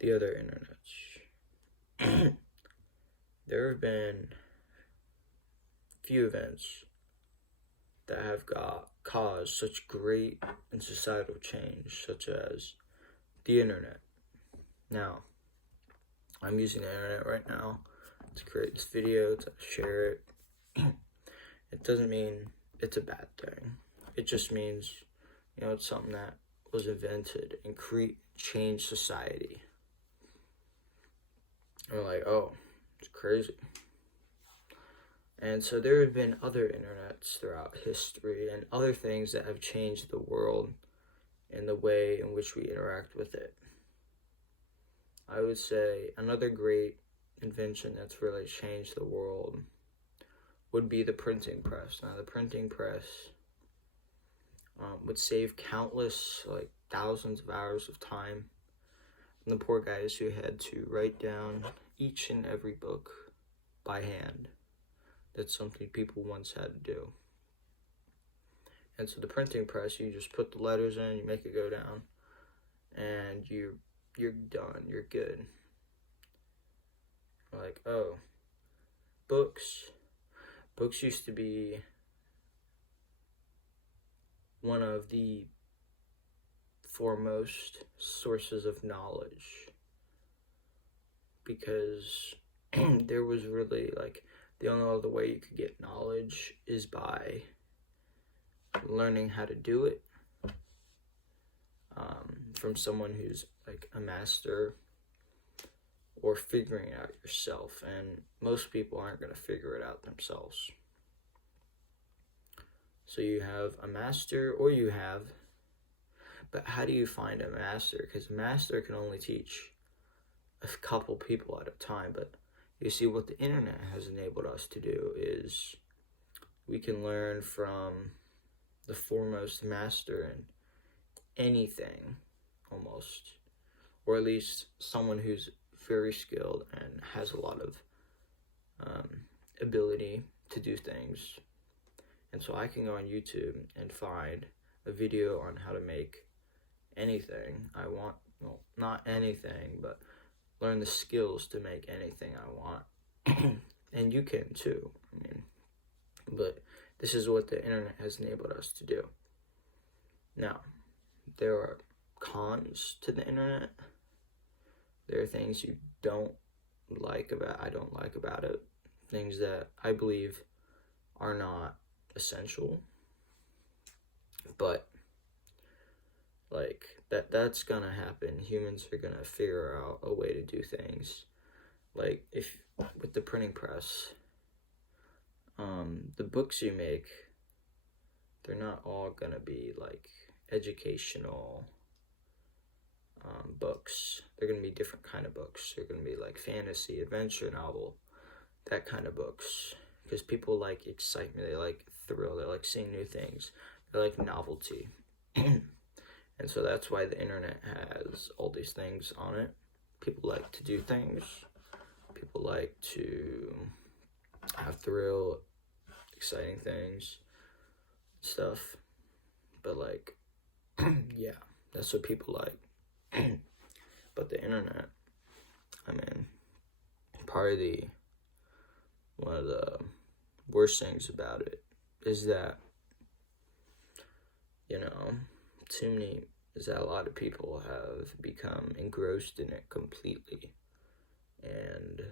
the other internets. There have been few events that have caused such great and societal change, such as the internet. Now, I'm using the internet right now to create this video, to share it. It doesn't mean it's a bad thing. It just means, it's something that was invented and changed society. And we're like, oh, it's crazy. And so there have been other internets throughout history and other things that have changed the world and the way in which we interact with it. I would say another great invention that's really changed the world would be the printing press. Now, the printing press would save countless, like thousands of hours of time from the poor guys who had to write down each and every book by hand. That's something people once had to do. And so the printing press, you just put the letters in, you make it go down, and you're done, you're good. Like, oh, books used to be one of the foremost sources of knowledge, because there was really, like, the only other way you could get knowledge is by learning how to do it from someone who's like a master, or figuring it out yourself. And most people aren't going to figure it out themselves. So you have a master, but how do you find a master? Because a master can only teach a couple people at a time. But you see, what the internet has enabled us to do is we can learn from the foremost master in anything, almost, or at least someone who's very skilled and has a lot of ability to do things. And so I can go on YouTube and find a video on how to make anything I want. Well, not anything, but learn the skills to make anything I want. And you can too. But this is what the internet has enabled us to do. Now, there are cons to the internet. There are things you don't like about it. Things that I believe are not essential. But like that's gonna happen. Humans are gonna figure out a way to do things. Like, if with the printing press, the books you make, they're not all gonna be like educational books. They're gonna be different kind of books. They're gonna be like fantasy, adventure novel, that kind of books. Because people like excitement, they like thrill, they like seeing new things, they like novelty. And so that's why the internet has all these things on it. People like to do things. People like to have thrill, exciting things, stuff. But like, yeah, that's what people like. But the internet, probably one of the worst things about it is that, a lot of people have become engrossed in it completely. And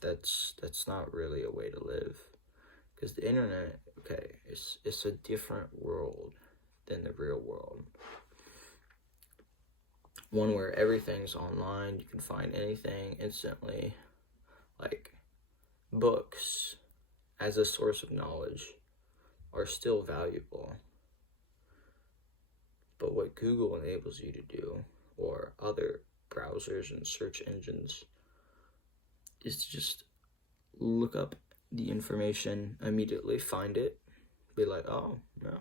that's not really a way to live. Because the internet, it's a different world than the real world. One where everything's online, you can find anything instantly. Like, books as a source of knowledge are still valuable. But what Google enables you to do, or other browsers and search engines, is to just look up the information, immediately find it, be like, oh, no.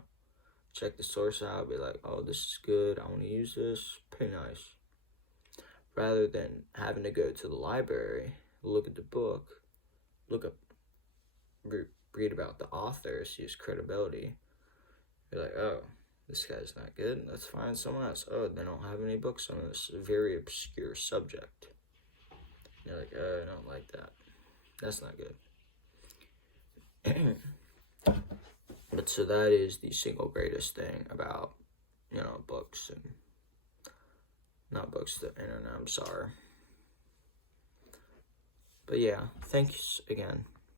Check the source out, be like, oh, this is good, I want to use this, pretty nice. Rather than having to go to the library, look at the book, read about the author, see his credibility. Be like, oh, this guy's not good. Let's find someone else. Oh, they don't have any books on this very obscure subject. You're like, I don't like that. That's not good. But so that is the single greatest thing about, books and not books, the internet, I'm sorry. But yeah, thanks again